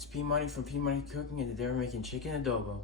It's P Money from P Money Cooking, and today we're making chicken adobo.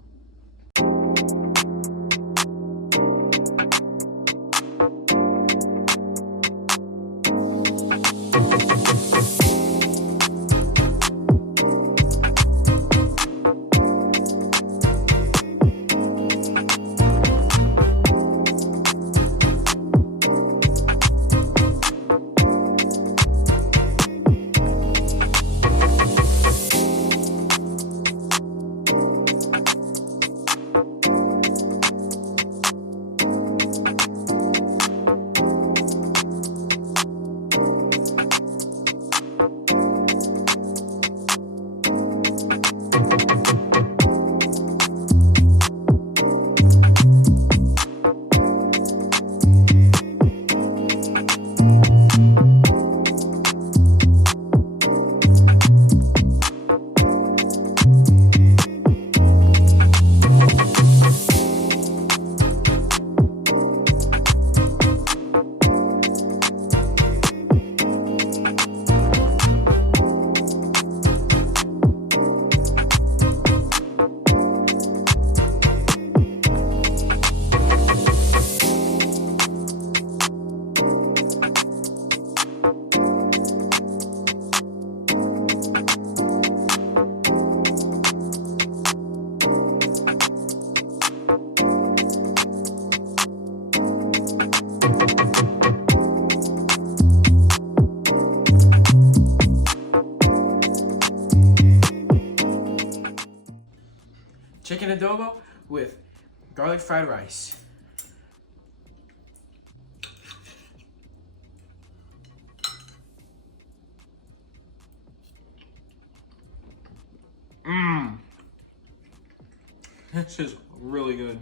Chicken adobo with garlic fried rice. This is really good.